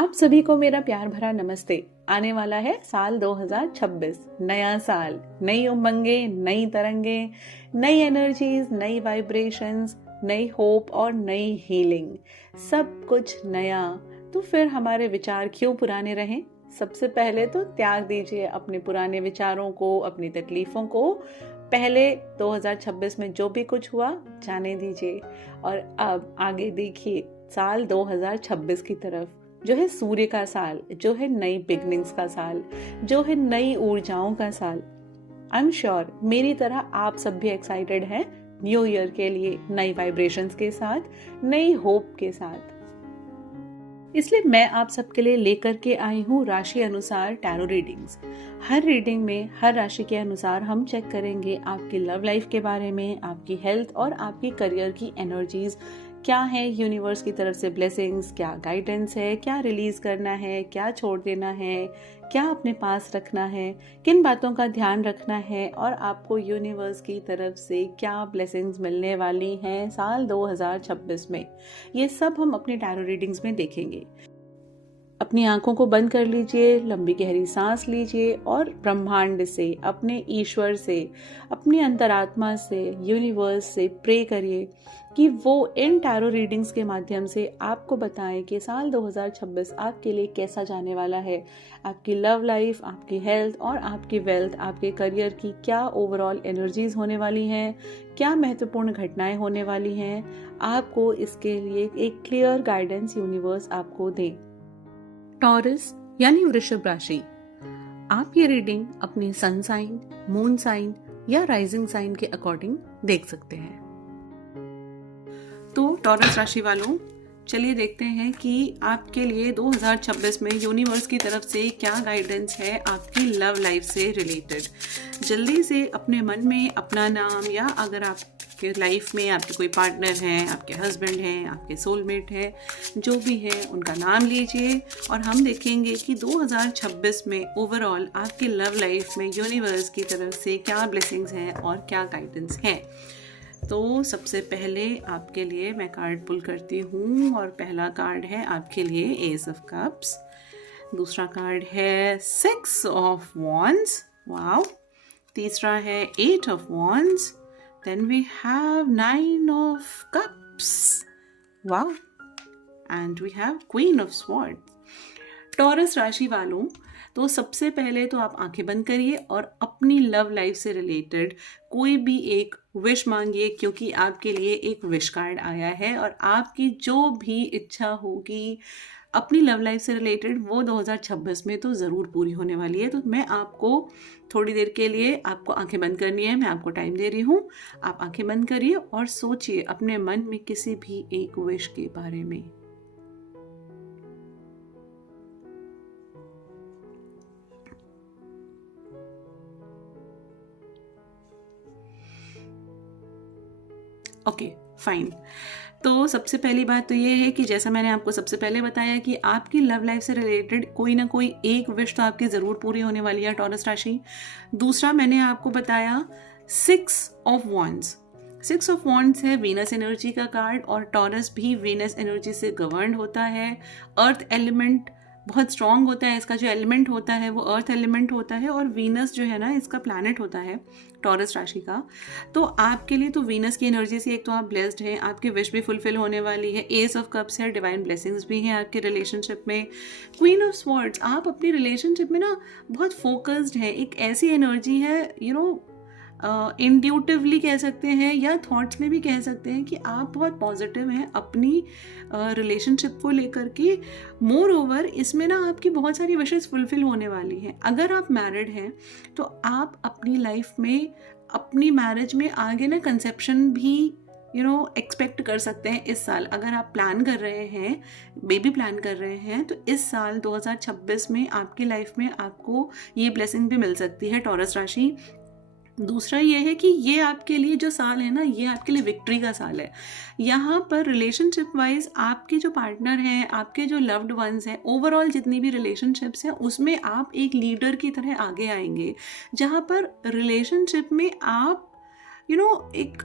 आप सभी को मेरा प्यार भरा नमस्ते। आने वाला है साल 2026, नया साल, नई उमंगे, नई तरंगे, नई एनर्जीज, नई वाइब्रेशंस, नई होप और नई हीलिंग, सब कुछ नया। तो फिर हमारे विचार क्यों पुराने रहें? सबसे पहले तो त्याग दीजिए अपने पुराने विचारों को, अपनी तकलीफों को। पहले 2026 में जो भी कुछ हुआ जाने दीजिए और अब आगे देखिए साल 2026 की तरफ, जो है सूर्य का साल, जो है नई बिगनिंग्स का साल, जो है नई ऊर्जाओं का साल। आई एम श्योर मेरी तरह आप सब भी एक्साइटेड हैं न्यू ईयर के लिए, नई वाइब्रेशंस के साथ, नई होप के साथ। इसलिए मैं आप सबके लिए लेकर के आई हूँ राशि अनुसार टैरो रीडिंग्स। हर रीडिंग में हर राशि के अनुसार हम चेक करेंगे आपकी लव लाइफ के बारे में, आपकी हेल्थ और आपकी करियर की एनर्जीज क्या है, यूनिवर्स की तरफ से ब्लेसिंग्स, क्या गाइडेंस है, क्या रिलीज करना है, क्या छोड़ देना है, क्या अपने पास रखना है, किन बातों का ध्यान रखना है और आपको यूनिवर्स की तरफ से क्या ब्लेसिंग्स मिलने वाली हैं साल 2026 में। ये सब हम अपनी टैरो रीडिंग्स में देखेंगे। अपनी आंखों को बंद कर लीजिए, लंबी गहरी सांस लीजिए और ब्रह्मांड से, अपने ईश्वर से, अपनी अंतरात्मा से, यूनिवर्स से प्रे करिए कि वो इन टैरो रीडिंग्स के माध्यम से आपको बताएं कि साल 2026 आपके लिए कैसा जाने वाला है। आपकी लव लाइफ, आपकी हेल्थ और आपकी वेल्थ, आपके करियर की क्या ओवरऑल एनर्जीज होने वाली हैं, क्या महत्वपूर्ण घटनाएं होने वाली हैं। आपको इसके लिए एक क्लियर गाइडेंस यूनिवर्स आपको दे। टॉरस यानी वृषभ राशि, आप ये रीडिंग अपनी सन साइन, मून साइन या राइजिंग साइन के अकॉर्डिंग देख सकते हैं। तो टॉरस राशि वालों, चलिए देखते हैं कि आपके लिए 2026 में यूनिवर्स की तरफ से क्या गाइडेंस है आपकी लव लाइफ से रिलेटेड। जल्दी से अपने मन में अपना नाम या अगर आपके लाइफ में आपके कोई पार्टनर हैं, आपके हस्बैंड हैं, आपके सोलमेट हैं, जो भी है उनका नाम लीजिए और हम देखेंगे कि 2026 में ओवरऑल आपकी लव लाइफ में यूनिवर्स की तरफ से क्या ब्लेसिंग्स हैं और क्या गाइडेंस है। तो सबसे पहले आपके लिए मैं कार्ड पुल करती हूँ और पहला कार्ड है आपके लिए एस ऑफ कप्स, दूसरा कार्ड है 6 ऑफ वॉन्ड्स, वाओ, तीसरा है 8 of wands, then we have 9 of cups, wow, and we have queen of swords. Taurus राशि वालों, तो सबसे पहले तो आप आंखें बंद करिए और अपनी लव लाइफ से रिलेटेड कोई भी एक विश मांगिए, क्योंकि आपके लिए एक विश कार्ड आया है और आपकी जो भी इच्छा होगी अपनी लव लाइफ से रिलेटेड वो 2026 में तो ज़रूर पूरी होने वाली है। तो मैं आपको थोड़ी देर के लिए, आपको आंखें बंद करनी है, मैं आपको टाइम दे रही हूँ। आप आंखें बंद करिए और सोचिए अपने मन में किसी भी एक विश के बारे में। Okay, fine. तो सबसे पहली बात तो ये है कि जैसा मैंने आपको सबसे पहले बताया कि आपकी लव लाइफ से रिलेटेड कोई ना कोई एक विश तो आपकी ज़रूर पूरी होने वाली है टॉरस राशि। दूसरा मैंने आपको बताया 6 ऑफ वॉन्ड्स। 6 ऑफ वॉन्ड्स है वीनस एनर्जी का कार्ड और टॉरस भी वीनस एनर्जी से गवर्न होता है। अर्थ एलिमेंट बहुत स्ट्रांग होता है, इसका जो एलिमेंट होता है वो अर्थ एलिमेंट होता है और वीनस जो है ना इसका प्लैनेट होता है टॉरस राशि का। तो आपके लिए तो वीनस की एनर्जी से एक तो आप ब्लेस्ड हैं, आपकी विश भी फुलफिल होने वाली है। एस ऑफ कप्स है, डिवाइन ब्लेसिंग्स भी हैं आपके रिलेशनशिप में। क्वीन ऑफ स्वॉर्ड्स, आप अपनी रिलेशनशिप में ना बहुत फोकस्ड हैं, एक ऐसी एनर्जी है इंट्यूटिवली कह सकते हैं या थॉट्स में भी कह सकते हैं कि आप बहुत पॉजिटिव हैं अपनी रिलेशनशिप को लेकर के। मोर ओवर इसमें ना आपकी बहुत सारी विशेस फुलफिल होने वाली हैं। अगर आप मैरिड हैं तो आप अपनी लाइफ में, अपनी मैरिज में आगे ना कंसेप्शन भी एक्सपेक्ट कर सकते हैं इस साल। अगर आप प्लान कर रहे हैं, बेबी प्लान कर रहे हैं, तो इस साल 2026 में आपकी लाइफ में आपको ये ब्लेसिंग भी मिल सकती है टॉरस राशि। दूसरा ये है कि ये आपके लिए जो साल है ना, ये आपके लिए विक्ट्री का साल है। यहाँ पर रिलेशनशिप वाइज आपके जो पार्टनर हैं, आपके जो लव्ड वंस हैं, ओवरऑल जितनी भी रिलेशनशिप्स हैं उसमें आप एक लीडर की तरह आगे आएंगे, जहाँ पर रिलेशनशिप में आप एक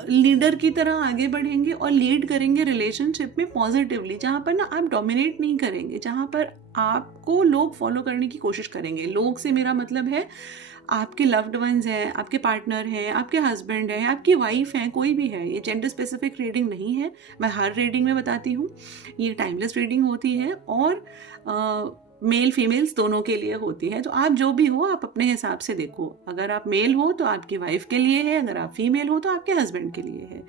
लीडर की तरह आगे बढ़ेंगे और लीड करेंगे रिलेशनशिप में पॉजिटिवली, जहाँ पर ना आप डोमिनेट नहीं करेंगे, जहाँ पर आपको लोग फॉलो करने की कोशिश करेंगे। लोग से मेरा मतलब है आपके लव्ड वंस हैं, आपके पार्टनर हैं, आपके हस्बैंड हैं, आपकी वाइफ हैं, कोई भी है। ये जेंडर स्पेसिफिक रीडिंग नहीं है, मैं हर रीडिंग में बताती हूँ, ये टाइमलेस रीडिंग होती है और मेल फीमेल्स दोनों के लिए होती है। तो आप जो भी हो आप अपने हिसाब से देखो, अगर आप मेल हो तो आपकी वाइफ के लिए है, अगर आप फीमेल हो तो आपके हस्बैंड के लिए है।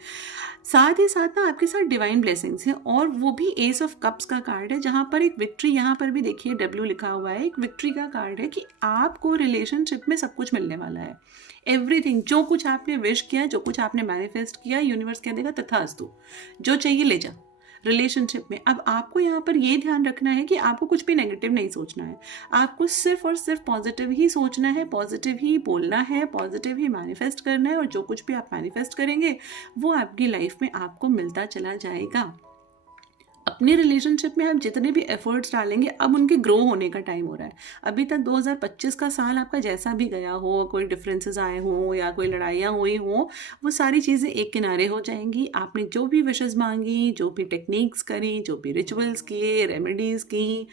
साथ ही साथ ना आपके साथ डिवाइन ब्लेसिंग्स हैं, और वो भी एस ऑफ कप्स का कार्ड है, जहाँ पर एक विक्ट्री, यहाँ पर भी देखिए डब्ल्यू लिखा हुआ है, एक विक्ट्री का कार्ड है कि आपको रिलेशनशिप में सब कुछ मिलने वाला है। एवरीथिंग, जो कुछ आपने विश किया, जो कुछ आपने मैनिफेस्ट किया, यूनिवर्स कह देगा तथास्तु, जो चाहिए ले जा रिलेशनशिप में। अब आपको यहाँ पर ये ध्यान रखना है कि आपको कुछ भी नेगेटिव नहीं सोचना है, आपको सिर्फ और सिर्फ पॉजिटिव ही सोचना है, पॉजिटिव ही बोलना है, पॉजिटिव ही मैनिफेस्ट करना है, और जो कुछ भी आप मैनिफेस्ट करेंगे वो आपकी लाइफ में आपको मिलता चला जाएगा। अपने रिलेशनशिप में आप जितने भी एफर्ट्स डालेंगे, अब उनके ग्रो होने का टाइम हो रहा है। अभी तक 2025 का साल आपका जैसा भी गया हो, कोई डिफरेंसेस आए हों या कोई लड़ाइयाँ हुई हों, वो सारी चीज़ें एक किनारे हो जाएंगी। आपने जो भी विशेस मांगी, जो भी टेक्निक्स करी, जो भी रिचुअल्स किए, रेमेडीज़ की,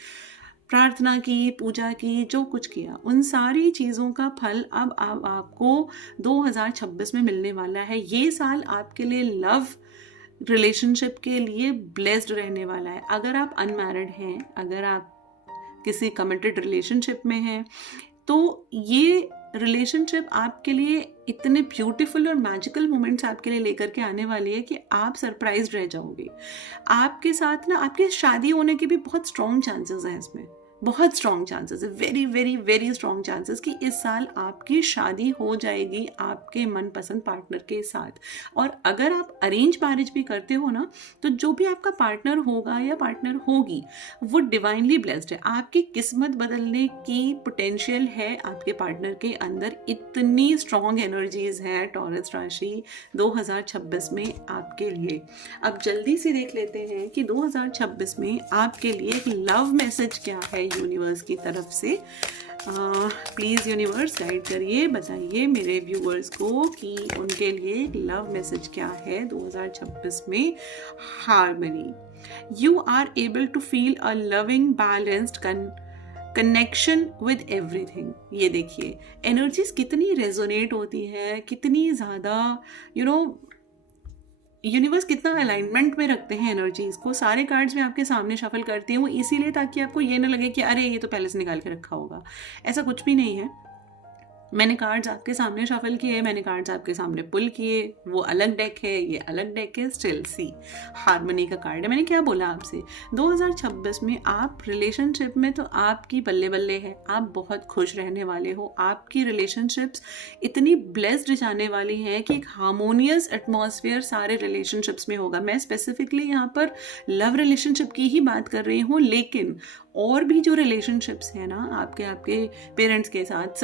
प्रार्थना की, पूजा की, जो कुछ किया, उन सारी चीज़ों का फल अब आपको 2026 में मिलने वाला है। ये साल आपके लिए लव रिलेशनशिप के लिए ब्लेस्ड रहने वाला है। अगर आप अनमैरिड हैं, अगर आप किसी कमिटेड रिलेशनशिप में हैं, तो ये रिलेशनशिप आपके लिए इतने ब्यूटीफुल और मैजिकल मोमेंट्स आपके लिए लेकर के आने वाली है कि आप सरप्राइज रह जाओगे। आपके साथ ना आपकी शादी होने के भी बहुत स्ट्रॉन्ग चांसेस हैं, इसमें बहुत स्ट्रॉन्ग चांसेस है, very very very strong chances कि इस साल आपकी शादी हो जाएगी आपके मनपसंद पार्टनर के साथ। और अगर आप अरेंज मैरिज भी करते हो ना, तो जो भी आपका पार्टनर होगा या पार्टनर होगी वो डिवाइनली ब्लेस्ड है। आपकी किस्मत बदलने की पोटेंशियल है आपके पार्टनर के अंदर, इतनी स्ट्रॉन्ग एनर्जीज है टॉरस राशि 2026 में आपके लिए। अब जल्दी से देख लेते हैं कि 2026 में आपके लिए एक लव मैसेज क्या है यूनिवर्स की तरफ से। प्लीज़ यूनिवर्स गाइड करिए, बताइए मेरे व्यूअर्स को कि उनके लिए एक लव मैसेज क्या है 2026 में। Harmony, you are able to feel a loving balanced connection with everything. ये देखिए एनर्जीज कितनी रेजोनेट होती है, कितनी ज़्यादा यूनिवर्स कितना अलाइनमेंट में रखते हैं एनर्जीज को। सारे कार्ड्स मैं आपके सामने शफल करती हूँ इसीलिए ताकि आपको ये ना लगे कि अरे ये तो पहले से निकाल के रखा होगा, ऐसा कुछ भी नहीं है। मैंने कार्ड्स आपके सामने शफल किए, मैंने कार्ड्स आपके सामने पुल किए, वो अलग डेक है, ये अलग डेक है, स्टिल सी हार्मनी का कार्ड है। मैंने क्या बोला आपसे, 2026 में आप रिलेशनशिप में तो आपकी बल्ले बल्ले है, आप बहुत खुश रहने वाले हो। आपकी रिलेशनशिप्स इतनी ब्लेस्ड जाने वाली हैं कि एक हार्मोनियस एटमॉस्फेयर सारे रिलेशनशिप्स में होगा। मैं स्पेसिफिकली यहाँ पर लव रिलेशनशिप की ही बात कर रही हूँ, लेकिन और भी जो रिलेशनशिप्स हैं ना आपके पेरेंट्स के साथ,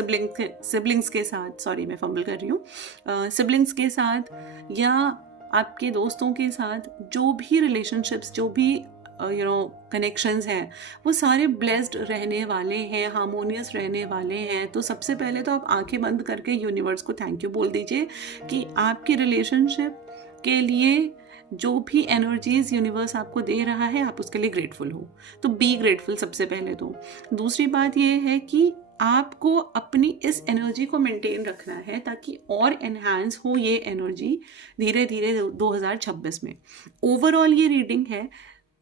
सिबलिंग्स के साथ, सॉरी मैं फंबल कर रही हूँ, सिबलिंग्स के साथ या आपके दोस्तों के साथ, जो भी रिलेशनशिप्स, जो भी कनेक्शंस हैं, वो सारे ब्लेस्ड रहने वाले हैं, हार्मोनियस रहने वाले हैं। तो सबसे पहले तो आप आंखें बंद करके यूनिवर्स को थैंक यू बोल दीजिए कि आपकी रिलेशनशिप के लिए जो भी एनर्जीज यूनिवर्स आपको दे रहा है आप उसके लिए ग्रेटफुल हो। तो बी ग्रेटफुल सबसे पहले तो। दूसरी बात ये है कि आपको अपनी इस एनर्जी को मेंटेन रखना है ताकि और एनहांस हो ये एनर्जी धीरे धीरे 2026 में। ओवरऑल ये रीडिंग है।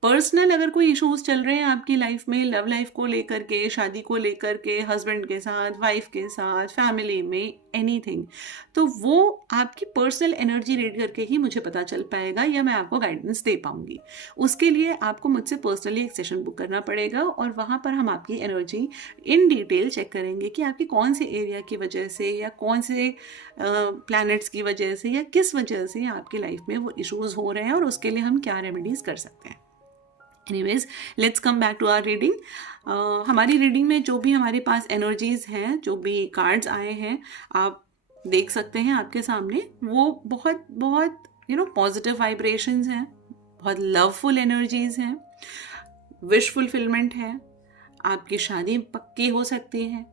पर्सनल अगर कोई इश्यूज चल रहे हैं आपकी लाइफ में, लव लाइफ को लेकर के, शादी को लेकर के, हस्बैंड के साथ, वाइफ के साथ, फैमिली में, एनीथिंग, तो वो आपकी पर्सनल एनर्जी रीड करके ही मुझे पता चल पाएगा या मैं आपको गाइडेंस दे पाऊंगी। उसके लिए आपको मुझसे पर्सनली एक सेशन बुक करना पड़ेगा और वहाँ पर हम आपकी एनर्जी इन डिटेल चेक करेंगे कि आपकी कौन से एरिया की वजह से या कौन से प्लैनेट्स की वजह से या किस वजह से आपकी लाइफ में वो इश्यूज हो रहे हैं और उसके लिए हम क्या रेमेडीज कर सकते हैं। Anyways, let's come back to our reading. हमारी रीडिंग में जो भी हमारे पास एनर्जीज हैं, जो भी कार्ड्स आए हैं, आप देख सकते हैं आपके सामने, वो बहुत बहुत पॉजिटिव वाइब्रेशंस हैं, बहुत लवफुल एनर्जीज हैं, विश फुलफिलमेंट है, आपकी शादी पक्की हो सकती है,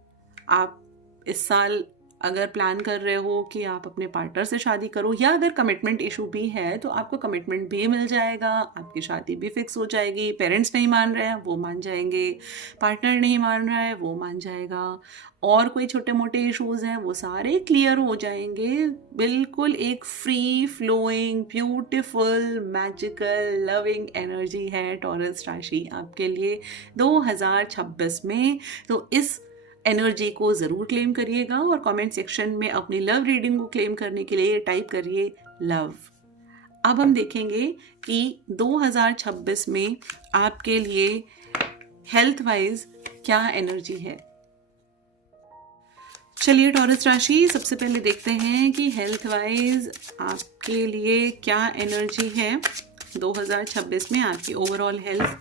आप इस साल अगर प्लान कर रहे हो कि आप अपने पार्टनर से शादी करो, या अगर कमिटमेंट इशू भी है तो आपको कमिटमेंट भी मिल जाएगा, आपकी शादी भी फिक्स हो जाएगी। पेरेंट्स नहीं मान रहे हैं वो मान जाएंगे, पार्टनर नहीं मान रहा है वो मान जाएगा, और कोई छोटे मोटे इश्यूज हैं वो सारे क्लियर हो जाएंगे। बिल्कुल एक free flowing beautiful magical loving energy है टॉरस राशि आपके लिए 2026 में। तो इस एनर्जी को ज़रूर क्लेम करिएगा और कमेंट सेक्शन में अपनी लव रीडिंग को क्लेम करने के लिए टाइप करिए लव। अब हम देखेंगे कि 2026 में आपके लिए हेल्थ वाइज क्या एनर्जी है। चलिए टॉरस राशि, सबसे पहले देखते हैं कि हेल्थ वाइज आपके लिए क्या एनर्जी है 2026 में। आपकी ओवरऑल हेल्थ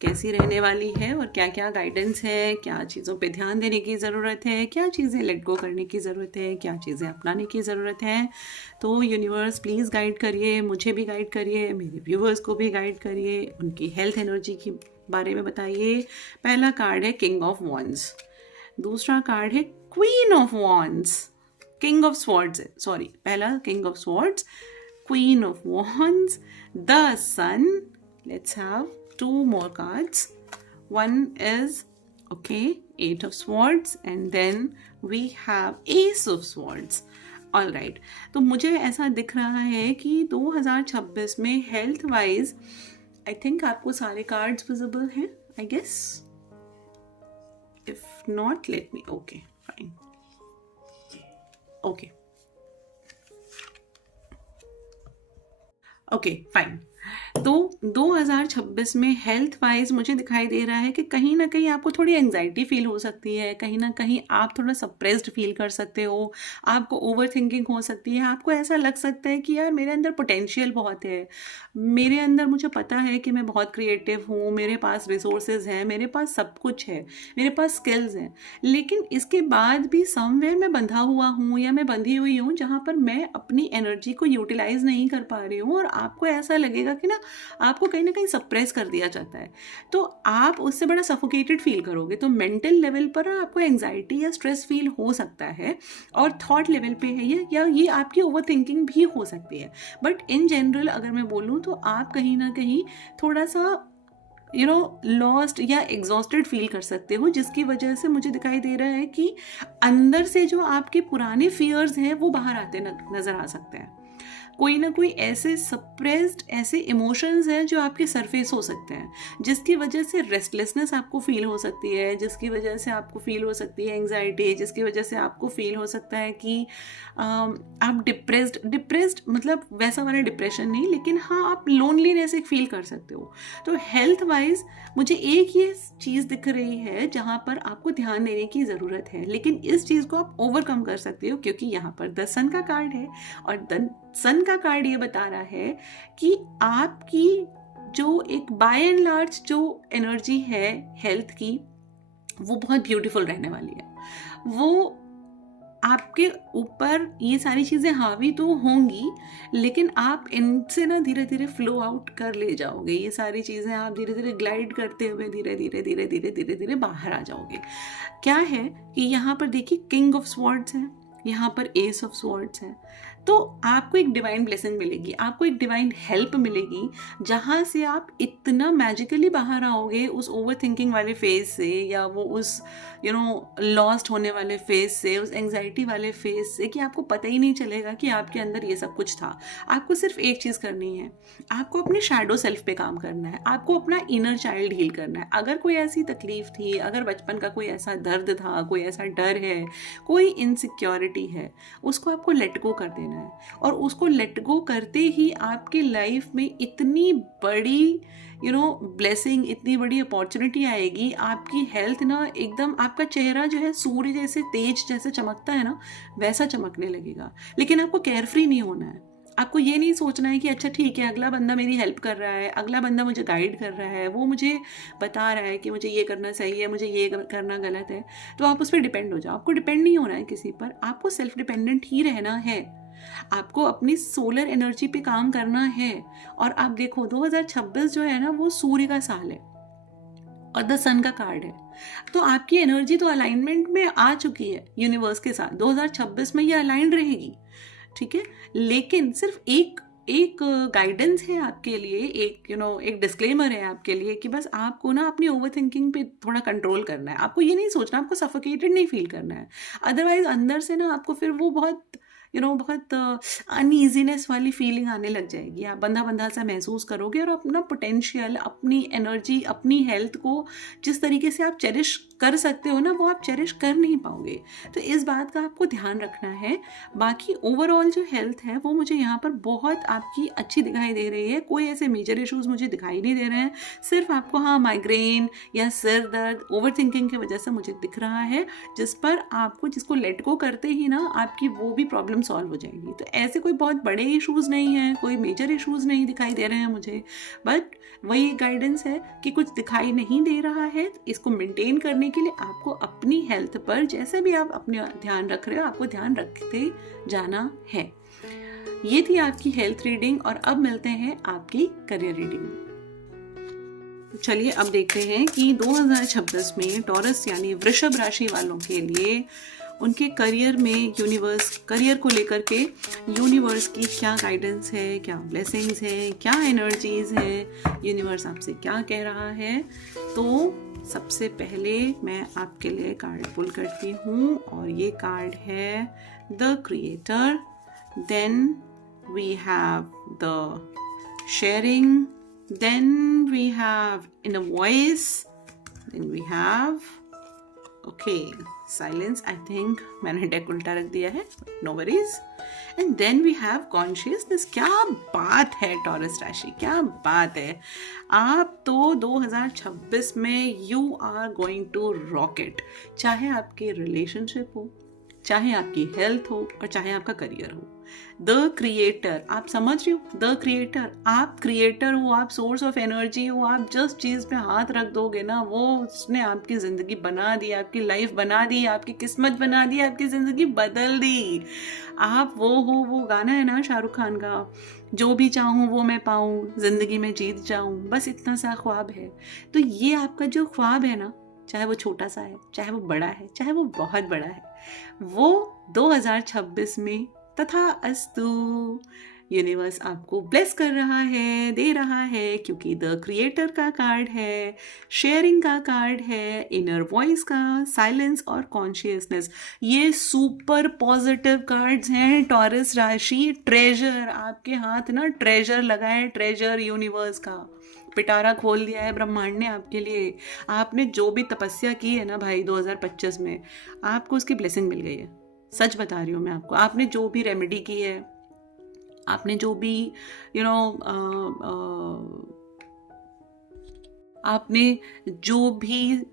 कैसी रहने वाली है और क्या क्या गाइडेंस है, क्या चीज़ों पे ध्यान देने की ज़रूरत है, क्या चीज़ें लेट गो करने की ज़रूरत है, क्या चीज़ें अपनाने की ज़रूरत है। तो यूनिवर्स प्लीज़ गाइड करिए, मुझे भी गाइड करिए, मेरे व्यूवर्स को भी गाइड करिए, उनकी हेल्थ एनर्जी के बारे में बताइए। पहला कार्ड है किंग ऑफ वॉन्ड्स, दूसरा कार्ड है queen of wands, king of swords, sorry पहला king of swords, queen of wands, the sun. Let's have two more cards. One is Eight of Swords, and then we have Ace of Swords. All right. तो मुझे ऐसा दिख रहा है कि 2026 में health wise I think आपको सारे कार्ड्स विजिबल हैं, I guess. If not let me, okay fine, okay fine. तो 2026 में हेल्थ वाइज मुझे दिखाई दे रहा है कि कहीं ना कहीं आपको थोड़ी एंजाइटी फील हो सकती है, कहीं ना कहीं आप थोड़ा सप्रेस्ड फील कर सकते हो, आपको ओवर थिंकिंग हो सकती है, आपको ऐसा लग सकता है कि यार मेरे अंदर पोटेंशियल बहुत है, मेरे अंदर मुझे पता है कि मैं बहुत क्रिएटिव हूँ, मेरे पास रिसोर्सेज हैं, मेरे पास सब कुछ है, मेरे पास स्किल्स हैं, लेकिन इसके बाद भी समवेयर मैं बंधा हुआ हूँ या मैं बंधी हुई हूँ जहाँ पर मैं अपनी एनर्जी को यूटिलाइज नहीं कर पा रही हूँ, और आपको ऐसा लगेगा कि ना आपको कहीं ना कहीं सप्रेस कर दिया जाता है, तो आप उससे बड़ा सफोकेटेड फील करोगे। तो मेंटल लेवल पर आपको एंजाइटी या स्ट्रेस फील हो सकता है, और थॉट लेवल पे है ये, या ये आपकी ओवर थिंकिंग भी हो सकती है। बट इन जनरल अगर मैं बोलूँ तो आप कहीं ना कहीं थोड़ा सा लॉस्ट या एग्जॉस्टेड फील कर सकते हो, जिसकी वजह से मुझे दिखाई दे रहा है कि अंदर से जो आपके पुराने फियर्स हैं वो बाहर आते नजर आ सकते हैं। कोई ना कोई ऐसे सप्रेस्ड ऐसे इमोशंस हैं जो आपके सरफेस हो सकते हैं, जिसकी वजह से रेस्टलेसनेस आपको फील हो सकती है, जिसकी वजह से आपको फील हो सकती है एंजाइटी, जिसकी वजह से आपको फील हो सकता है कि आप डिप्रेस्ड मतलब वैसा वाला डिप्रेशन नहीं, लेकिन हाँ आप लोनलीनेस एक फील कर सकते हो। तो हेल्थ वाइज मुझे एक ये चीज़ दिख रही है जहाँ पर आपको ध्यान देने की ज़रूरत है, लेकिन इस चीज़ को आप ओवरकम कर सकते हो, क्योंकि यहाँ पर द सन का कार्ड है, और द सन का कार्ड ये बता रहा है कि आपकी जो एक बाय एंड लार्ज जो एनर्जी है हेल्थ की वो बहुत ब्यूटीफुल रहने वाली है। वो आपके ऊपर ये सारी चीज़ें हावी तो होंगी, लेकिन आप इनसे ना धीरे धीरे फ्लो आउट कर ले जाओगे। ये सारी चीज़ें आप धीरे धीरे ग्लाइड करते हुए धीरे धीरे धीरे धीरे धीरे धीरे बाहर आ जाओगे। क्या है कि यहाँ पर देखिए किंग ऑफ स्वॉर्ड्स है, यहाँ पर एस ऑफ स्वॉर्ड्स है, तो आपको एक डिवाइन ब्लेसिंग मिलेगी, आपको एक डिवाइन हेल्प मिलेगी, जहाँ से आप इतना मैजिकली बाहर आओगे उस ओवर थिंकिंग वाले फेज से, या वो उस लॉस्ट होने वाले फेज से, उस एंजाइटी वाले फेज से, कि आपको पता ही नहीं चलेगा कि आपके अंदर ये सब कुछ था। आपको सिर्फ एक चीज़ करनी है, आपको अपने शैडो सेल्फ पे काम करना है, आपको अपना इनर चाइल्ड हील करना है। अगर कोई ऐसी तकलीफ थी, अगर बचपन का कोई ऐसा दर्द था, कोई ऐसा डर है, कोई इनसिक्योरिटी है, उसको आपको लेट गो कर देना है, और उसको लेट गो करते ही आपके लाइफ में इतनी बड़ी ब्लेसिंग, इतनी बड़ी अपॉर्चुनिटी आएगी। आपकी हेल्थ ना एकदम, आपका चेहरा जो है सूर्य जैसे तेज जैसे चमकता है ना, वैसा चमकने लगेगा। लेकिन आपको केयरफ्री नहीं होना है, आपको ये नहीं सोचना है कि अच्छा ठीक है अगला बंदा मेरी हेल्प कर रहा है, अगला बंदा मुझे गाइड कर रहा है, वो मुझे बता रहा है कि मुझे ये करना सही है, मुझे ये करना गलत है, तो आप उस पर डिपेंड हो जाओ। आपको डिपेंड नहीं होना है किसी पर, आपको सेल्फ डिपेंडेंट ही रहना है, आपको अपनी सोलर एनर्जी पे काम करना है। और आप देखो 2026 जो है ना वो सूर्य का साल है और द सन का कार्ड है, तो आपकी एनर्जी तो अलाइनमेंट में आ चुकी है यूनिवर्स के साथ, 2026 में ये अलाइंड रहेगी, ठीक है। लेकिन सिर्फ एक गाइडेंस है आपके लिए, एक एक डिस्क्लेमर है आपके लिए कि बस आपको ना अपनी ओवर थिंकिंग पे थोड़ा कंट्रोल करना है। आपको ये नहीं सोचना, आपको सफोकेटेड नहीं फील करना है, अदरवाइज अंदर से ना आपको फिर वो बहुत बहुत अनईजीनेस वाली फीलिंग आने लग जाएगी। आप बंधा बंधा सा महसूस करोगे और अपना पोटेंशियल, अपनी एनर्जी, अपनी हेल्थ को जिस तरीके से आप चेरिश कर सकते हो ना, वो आप चेरिश कर नहीं पाओगे। तो इस बात का आपको ध्यान रखना है। बाकी ओवरऑल जो हेल्थ है वो मुझे यहाँ पर बहुत आपकी अच्छी दिखाई दे रही है। कोई ऐसे मेजर इश्यूज मुझे दिखाई नहीं दे रहे हैं। सिर्फ आपको हाँ माइग्रेन या सिर दर्द ओवर थिंकिंग की वजह से मुझे दिख रहा है, जिसको लेट गो करते ही ना आपकी वो भी प्रॉब्लम सॉल्व हो जाएगी। तो ऐसे कोई बहुत बड़े इश्यूज नहीं हैं, कोई मेजर इश्यूज नहीं दिखाई दे रहे हैं मुझे। बट वही गाइडेंस है कि कुछ दिखाई नहीं दे रहा है, तो इसको मेंटेन करने के लिए आपको अपनी हेल्थ पर जैसे भी आप अपने ध्यान रख रहे हो, आपको ध्यान रखते जाना है। ये थी आपकी हेल्थ रीडिंग और अब मिलते हैं आपकी करियर रीडिंग में। चलिए अब देखते हैं कि 2026 में टॉरस यानी वृषभ राशि वालों के लिए उनके करियर में करियर को लेकर के यूनिवर्स की क्या गाइडेंस है, क्या ब्लेसिंग्स है, क्या एनर्जीज है, यूनिवर्स आपसे क्या कह रहा है। तो सबसे पहले मैं आपके लिए कार्ड पुल करती हूँ और ये कार्ड है the creator, then we have the sharing, then we have inner voice, then we have silence. I think मैंने डेक उल्टा रख दिया है, no worries. And then we have consciousness. क्या बात है टॉरस राशि, क्या बात है। आप तो 2026 में you are going to rocket. चाहे आपके रिलेशनशिप हो, चाहे आपकी हेल्थ हो और चाहे आपका करियर हो। द क्रिएटर, आप समझ रहे हो, द क्रिएटर, आप क्रिएटर हो, आप सोर्स ऑफ एनर्जी हो। आप जिस चीज़ पे हाथ रख दोगे ना, वो उसने आपकी ज़िंदगी बना दी, आपकी लाइफ बना दी, आपकी किस्मत बना दी, आपकी ज़िंदगी बदल दी। आप वो हो, वो गाना है ना शाहरुख खान का, जो भी चाहूँ वो मैं पाऊँ, ज़िंदगी में जीत जाऊँ, बस इतना सा ख्वाब है। तो ये आपका जो ख्वाब है ना, चाहे वो छोटा सा है, चाहे वो बड़ा है, चाहे वो बहुत बड़ा है, वो 2026 में तथा अस्तु यूनिवर्स आपको ब्लेस कर रहा है, दे रहा है, क्योंकि द क्रिएटर का कार्ड है, शेयरिंग का कार्ड है, इनर वॉइस का, साइलेंस और कॉन्शियसनेस। ये सुपर पॉजिटिव कार्ड्स हैं टॉरस राशि। ट्रेजर, आपके हाथ ना ट्रेजर लगा है, ट्रेजर यूनिवर्स का पिटारा खोल दिया है ब्रह्मांड ने आपके लिए। आपने जो भी तपस्या की है ना भाई 2025 में, आपको उसकी ब्लेसिंग मिल गई है। सच बता रही हूँ मैं आपको। आपने जो भी रेमेडी की है, आपने जो भी आपने जो भी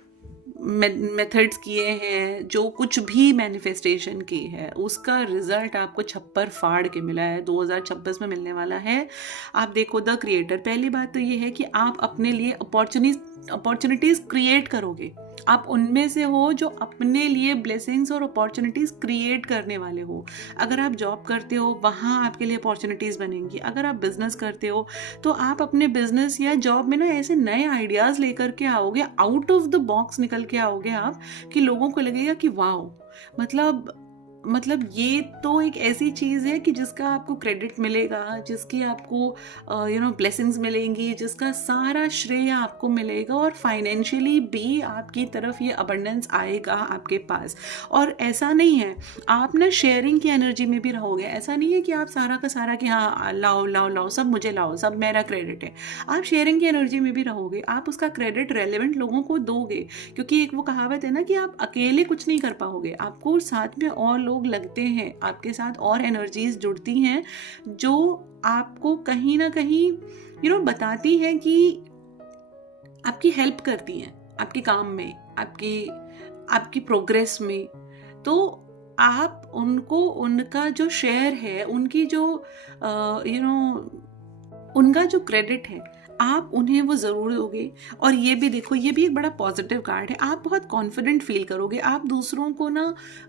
मेथड्स किए हैं, जो कुछ भी मैनिफेस्टेशन की है, उसका रिजल्ट आपको छप्पर फाड़ के मिला है, 2026 में मिलने वाला है। आप देखो द क्रिएटर, पहली बात तो ये है कि आप अपने लिए अपॉर्चुनिटीज क्रिएट करोगे। आप उनमें से हो जो अपने लिए ब्लेसिंग्स और अपॉर्चुनिटीज क्रिएट करने वाले हो। अगर आप जॉब करते हो, वहाँ आपके लिए अपॉर्चुनिटीज बनेंगी। अगर आप बिजनेस करते हो तो आप अपने बिजनेस या जॉब में ना ऐसे नए आइडियाज लेकर के आओगे, आउट ऑफ द बॉक्स निकल के आओगे आप, कि लोगों को लगेगा कि वाओ, मतलब ये तो एक ऐसी चीज़ है कि जिसका आपको क्रेडिट मिलेगा, जिसकी आपको ब्लेसिंग्स मिलेंगी, जिसका सारा श्रेय आपको मिलेगा, और फाइनेंशियली भी आपकी तरफ ये अबंडेंस आएगा आपके पास। और ऐसा नहीं है, आप ना शेयरिंग की एनर्जी में भी रहोगे। ऐसा नहीं है कि आप सारा का सारा कि हाँ लाओ लाओ लाओ, सब मुझे लाओ, सब मेरा क्रेडिट है। आप शेयरिंग की एनर्जी में भी रहोगे। आप उसका क्रेडिट रेलेवेंट लोगों को दोगे, क्योंकि एक वो कहावत है ना कि आप अकेले कुछ नहीं कर पाओगे, आपको साथ में और लोग लगते हैं, आपके साथ और एनर्जीज जुड़ती हैं, जो आपको कहीं ना कहीं बताती हैं कि आपकी हेल्प करती हैं आपके काम में, आपकी प्रोग्रेस में। तो आप उनको उनका जो शेयर है, उनकी जो उनका जो क्रेडिट है, आप उन्हें वो ज़रूर दोगे। और ये भी देखो, ये भी एक बड़ा पॉजिटिव कार्ड है, आप बहुत कॉन्फिडेंट फील करोगे, आप दूसरों को ना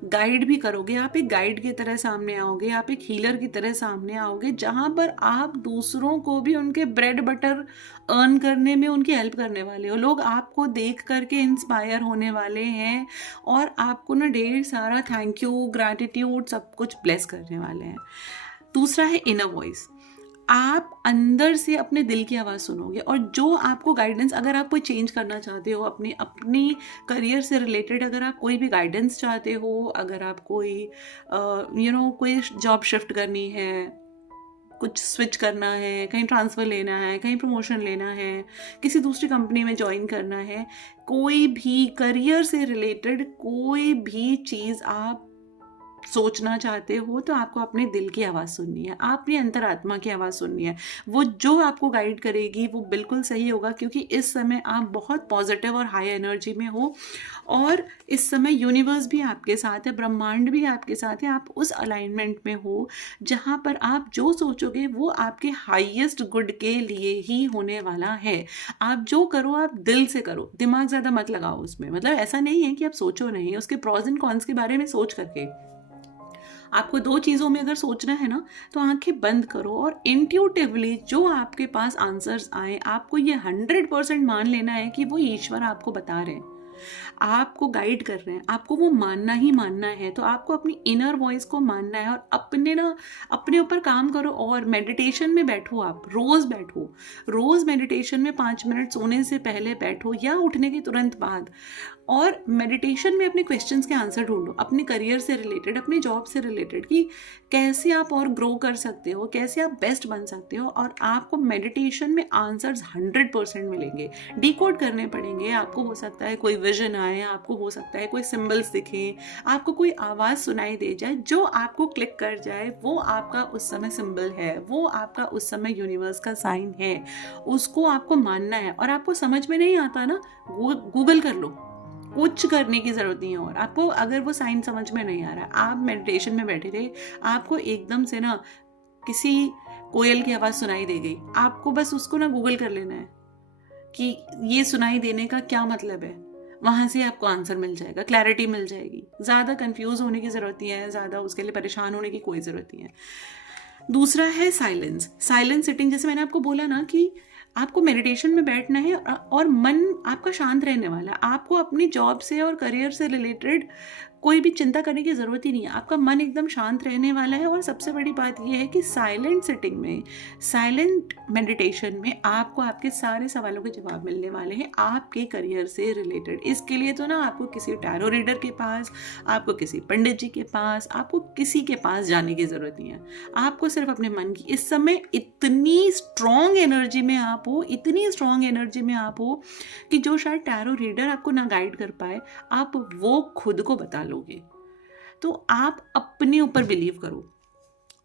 गाइड भी करोगे, आप एक गाइड की तरह सामने आओगे, आप एक हीलर की तरह सामने आओगे, जहाँ पर आप दूसरों को भी उनके ब्रेड बटर अर्न करने में उनकी हेल्प करने वाले हो। लोग आपको देख करके इंस्पायर होने वाले हैं और आपको ना ढेर सारा थैंक यू, ग्रैटिट्यूड, सब कुछ ब्लेस करने वाले हैं। दूसरा है इनर वॉइस। आप अंदर से अपने दिल की आवाज़ सुनोगे और जो आपको गाइडेंस, अगर आप कोई चेंज करना चाहते हो अपने अपनी करियर से रिलेटेड, अगर आप कोई भी गाइडेंस चाहते हो, अगर आप कोई कोई जॉब शिफ्ट करनी है, कुछ स्विच करना है, कहीं ट्रांसफ़र लेना है, कहीं प्रमोशन लेना है, किसी दूसरी कंपनी में ज्वाइन करना है, कोई भी करियर से रिलेटेड कोई भी चीज़ आप सोचना चाहते हो, तो आपको अपने दिल की आवाज़ सुननी है, अपनी अंतरात्मा की आवाज़ सुननी है। वो जो आपको गाइड करेगी वो बिल्कुल सही होगा, क्योंकि इस समय आप बहुत पॉजिटिव और हाई एनर्जी में हो और इस समय यूनिवर्स भी आपके साथ है, ब्रह्मांड भी आपके साथ है। आप उस अलाइनमेंट में हो जहाँ पर आप जो सोचोगे वो आपके हाईएस्ट गुड के लिए ही होने वाला है। आप जो करो आप दिल से करो, दिमाग ज़्यादा मत लगाओ उसमें। मतलब ऐसा नहीं है कि आप सोचो नहीं, उसके प्रॉज एंड कॉन्स के बारे में सोच करके आपको दो चीज़ों में अगर सोचना है ना, तो आंखें बंद करो और इंट्यूटिवली जो आपके पास आंसर्स आए, आपको ये 100% मान लेना है कि वो ईश्वर आपको बता रहे हैं, आपको गाइड कर रहे हैं, आपको वो मानना ही मानना है। तो आपको अपनी इनर वॉइस को मानना है और अपने ऊपर काम करो। और मेडिटेशन में बैठो, आप रोज़ बैठो, रोज़ मेडिटेशन में 5 मिनट सोने से पहले बैठो या उठने के तुरंत बाद, और मेडिटेशन में अपने क्वेश्चंस के आंसर ढूंढो, अपने करियर से रिलेटेड, अपने जॉब से रिलेटेड, कि कैसे आप और ग्रो कर सकते हो, कैसे आप बेस्ट बन सकते हो। और आपको मेडिटेशन में आंसर्स 100% मिलेंगे, डिकोड करने पड़ेंगे। आपको हो सकता है कोई विजन आए, आपको हो सकता है कोई सिंबल्स दिखे, आपको कोई आवाज़ सुनाई दे जाए, जो आपको क्लिक कर जाए, वो आपका उस समय सिंबल है, वो आपका उस समय यूनिवर्स का साइन है, उसको आपको मानना है। और आपको समझ में नहीं आता ना, गूगल कर लो, कुछ करने की ज़रूरत नहीं है। और आपको अगर वो साइन समझ में नहीं आ रहा है, आप मेडिटेशन में बैठे थे, आपको एकदम से ना किसी कोयल की आवाज़ सुनाई दे गई, आपको बस उसको ना गूगल कर लेना है कि ये सुनाई देने का क्या मतलब है, वहाँ से आपको आंसर मिल जाएगा, क्लैरिटी मिल जाएगी। ज़्यादा कंफ्यूज होने की ज़रूरत नहीं है, ज़्यादा उसके लिए परेशान होने की कोई ज़रूरत नहीं है। दूसरा है साइलेंस। साइलेंस सिटिंग, जैसे मैंने आपको बोला ना कि आपको मेडिटेशन में बैठना है और मन आपका शांत रहने वाला है। आपको अपनी जॉब से और करियर से रिलेटेड कोई भी चिंता करने की ज़रूरत ही नहीं है, आपका मन एकदम शांत रहने वाला है। और सबसे बड़ी बात यह है कि साइलेंट सिटिंग में, साइलेंट मेडिटेशन में आपको आपके सारे सवालों के जवाब मिलने वाले हैं आपके करियर से रिलेटेड। इसके लिए तो ना आपको किसी टैरो रीडर के पास, आपको किसी पंडित जी के पास, आपको किसी के पास जाने की ज़रूरत नहीं है। आपको सिर्फ अपने मन की, इस समय इतनी स्ट्रॉन्ग एनर्जी में आप हो, इतनी स्ट्रॉन्ग एनर्जी में आप हो कि जो शायद टैरो रीडर आपको ना गाइड कर पाए, आप वो खुद को बता लोगे। तो आप अपने ऊपर बिलीव करो।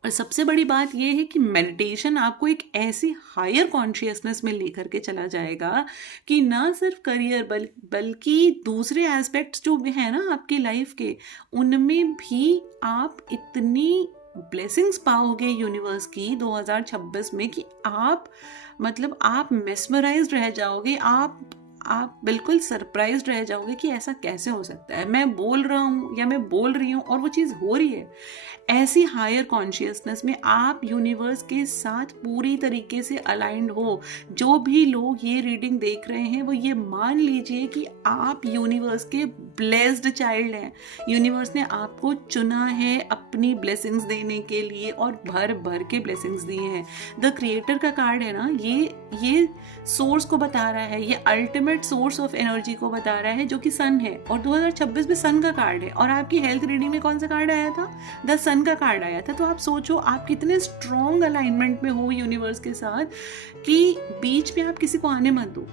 और सबसे बड़ी बात यह है कि मेडिटेशन आपको एक ऐसी हायर कॉन्शियसनेस में लेकर के चला जाएगा कि ना सिर्फ करियर बल्कि दूसरे एस्पेक्ट्स जो भी है ना आपकी लाइफ के, उनमें भी आप इतनी ब्लेसिंग्स पाओगे यूनिवर्स की 2026 में कि आप मेस्मराइज्ड रह जाओगे। आप बिल्कुल सरप्राइज्ड रह जाओगे कि ऐसा कैसे हो सकता है, मैं बोल रहा हूँ या मैं बोल रही हूँ और वो चीज़ हो रही है। ऐसी हायर कॉन्शियसनेस में आप यूनिवर्स के साथ पूरी तरीके से अलाइंड हो। जो भी लोग ये रीडिंग देख रहे हैं वो ये मान लीजिए कि आप यूनिवर्स के ब्लेस्ड चाइल्ड हैं। यूनिवर्स ने आपको चुना है अपनी ब्लेसिंग्स देने के लिए और भर भर के ब्लेसिंग्स दिए हैं। द क्रिएटर का कार्ड है ना, ये सोर्स को बता रहा है, ये अल्टीमेट सोर्स ऑफ एनर्जी को बता रहा है, जो कि सन है। और 2026 में सन का कार्ड है। और आपकी हेल्थ रीडिंग में कौन सा कार्ड आया था? द सन का कार्ड आया था। तो आप सोचो आप कितने स्ट्रॉन्ग अलाइनमेंट में हो यूनिवर्स के साथ कि बीच में आप किसी को आने मत दो।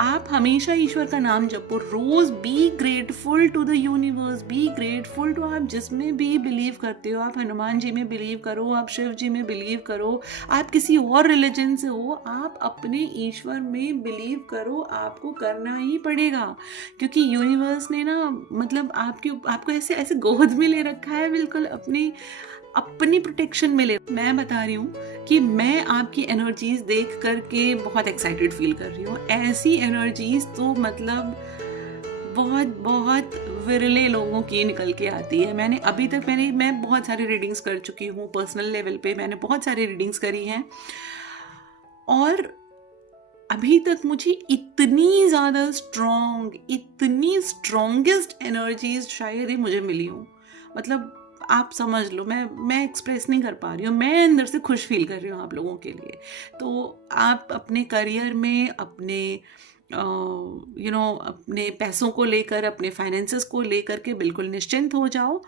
आप हमेशा ईश्वर का नाम जपो रोज। Be grateful to the universe, be grateful to, आप जिसमें भी बिलीव करते हो, आप हनुमान जी में बिलीव करो, आप शिव जी में बिलीव करो, आप किसी और रिलीजन से हो, आप अपने ईश्वर में बिलीव करो। आपको करना ही पड़ेगा क्योंकि यूनिवर्स ने ना आपको ऐसे गोद में ले रखा है, बिल्कुल अपनी प्रोटेक्शन मिले। मैं बता रही हूँ कि मैं आपकी एनर्जीज देख करके बहुत एक्साइटेड फील कर रही हूँ। ऐसी एनर्जीज तो मतलब बहुत बहुत विरले लोगों की निकल के आती है। मैंने अभी तक मैं बहुत सारी रीडिंग्स कर चुकी हूँ, पर्सनल लेवल पे मैंने बहुत सारी रीडिंग्स करी हैं, और अभी तक मुझे इतनी ज़्यादा इतनी स्ट्रॉन्गेस्ट एनर्जीज शायद ही मुझे मिली हूँ। मतलब आप समझ लो, मैं एक्सप्रेस नहीं कर पा रही हूँ, मैं अंदर से खुश फील कर रही हूँ आप लोगों के लिए। तो आप अपने करियर में, अपने अपने पैसों को लेकर, अपने फाइनेंसेस को लेकर के बिल्कुल निश्चिंत हो जाओ।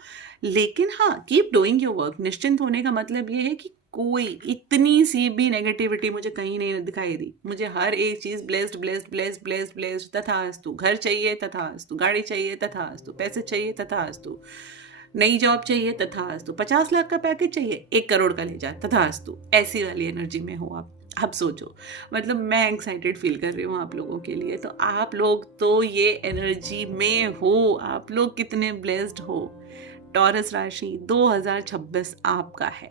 लेकिन हाँ, कीप डूइंग योर वर्क। निश्चिंत होने का मतलब ये है कि कोई इतनी सी भी नेगेटिविटी मुझे कहीं नहीं दिखाई दी। मुझे हर एक चीज़ blessed blessed blessed blessed blessed तथास्तु। घर चाहिए तथास्तु, गाड़ी चाहिए तथास्तु, पैसे चाहिए तथास्तु, नई जॉब चाहिए तथास्तु, 50 लाख का पैकेज चाहिए 1 करोड़ का ले जा तथास्तु। ऐसी वाली एनर्जी में हो आप सोचो। मतलब मैं एक्साइटेड फील कर रही हूँ आप लोगों के लिए। तो आप लोग तो ये एनर्जी में हो, आप लोग कितने ब्लेस्ड हो। टॉरस राशि 2026 आपका है।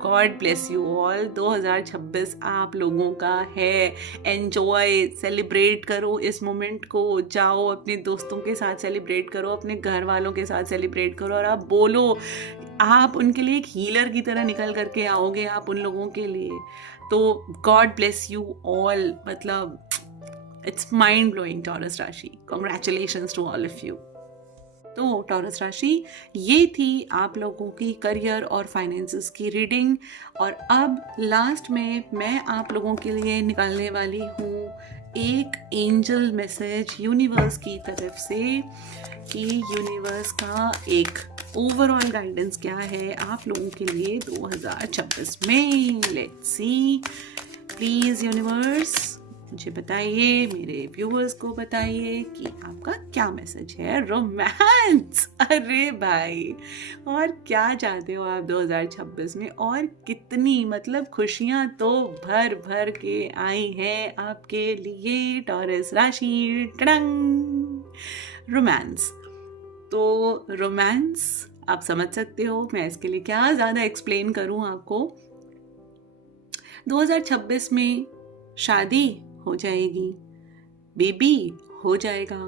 God bless you all. 2026 आप लोगों का है। एंजॉय, सेलिब्रेट करो इस मोमेंट को। जाओ अपने दोस्तों के साथ सेलिब्रेट करो, अपने घर वालों के साथ सेलिब्रेट करो, और आप बोलो, आप उनके लिए एक हीलर की तरह निकल करके आओगे आप उन लोगों के लिए। तो गॉड ब्लेस यू ऑल। मतलब इट्स माइंड ब्लोइंग टॉरस राशि। Congratulations to all of you. तो टॉरस राशि, ये थी आप लोगों की करियर और फाइनेंसेस की रीडिंग। और अब लास्ट में मैं आप लोगों के लिए निकालने वाली हूँ एक एंजल मैसेज यूनिवर्स की तरफ से, कि यूनिवर्स का एक ओवरऑल गाइडेंस क्या है आप लोगों के लिए 2026 में। लेट्स सी, प्लीज यूनिवर्स मुझे बताइए, मेरे व्यूअर्स को बताइए कि आपका क्या मैसेज है। रोमांस, अरे भाई, और क्या चाहते हो आप 2026 में, और कितनी मतलब खुशियां तो भर भर के आई हैं आपके लिए टॉरस राशि। टडंग, रोमांस। तो रोमांस आप समझ सकते हो, मैं इसके लिए क्या ज़्यादा एक्सप्लेन करूं आपको। 2026 में शादी हो जाएगी, बेबी हो जाएगा,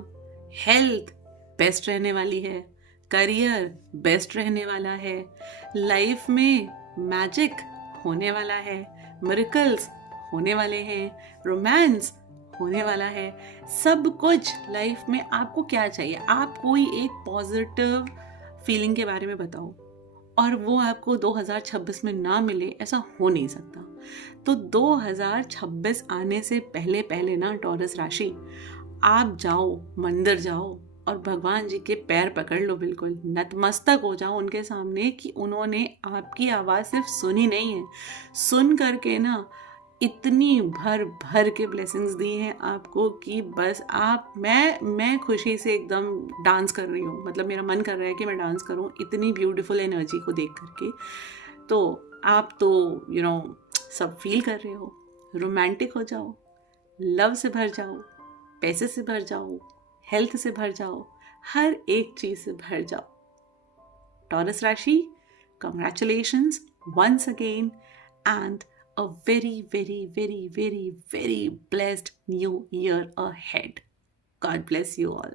हेल्थ बेस्ट रहने वाली है, करियर बेस्ट रहने वाला है, लाइफ में मैजिक होने वाला है, मिरेकल्स होने वाले हैं, रोमांस होने वाला है। सब कुछ लाइफ में आपको क्या चाहिए, आप कोई एक पॉजिटिव फीलिंग के बारे में बताओ, और वो आपको 2026 में ना मिले, ऐसा हो नहीं सकता। तो 2026 आने से पहले पहले ना टॉरस राशि, आप जाओ मंदिर जाओ और भगवान जी के पैर पकड़ लो, बिल्कुल नतमस्तक हो जाओ उनके सामने कि उन्होंने आपकी आवाज़ सिर्फ सुनी नहीं है, सुन करके ना इतनी भर भर के ब्लेसिंग्स दी हैं आपको कि बस मैं खुशी से एकदम डांस कर रही हूँ। मतलब मेरा मन कर रहा है कि मैं डांस करूँ इतनी ब्यूटीफुल एनर्जी को देख करके। तो आप तो सब फील कर रहे हो। रोमांटिक हो जाओ, लव से भर जाओ, पैसे से भर जाओ, हेल्थ से भर जाओ, हर एक चीज़ से भर जाओ। टॉरस राशि, congratulations once again, and a very, very, very, very, very blessed new year ahead. God bless you all.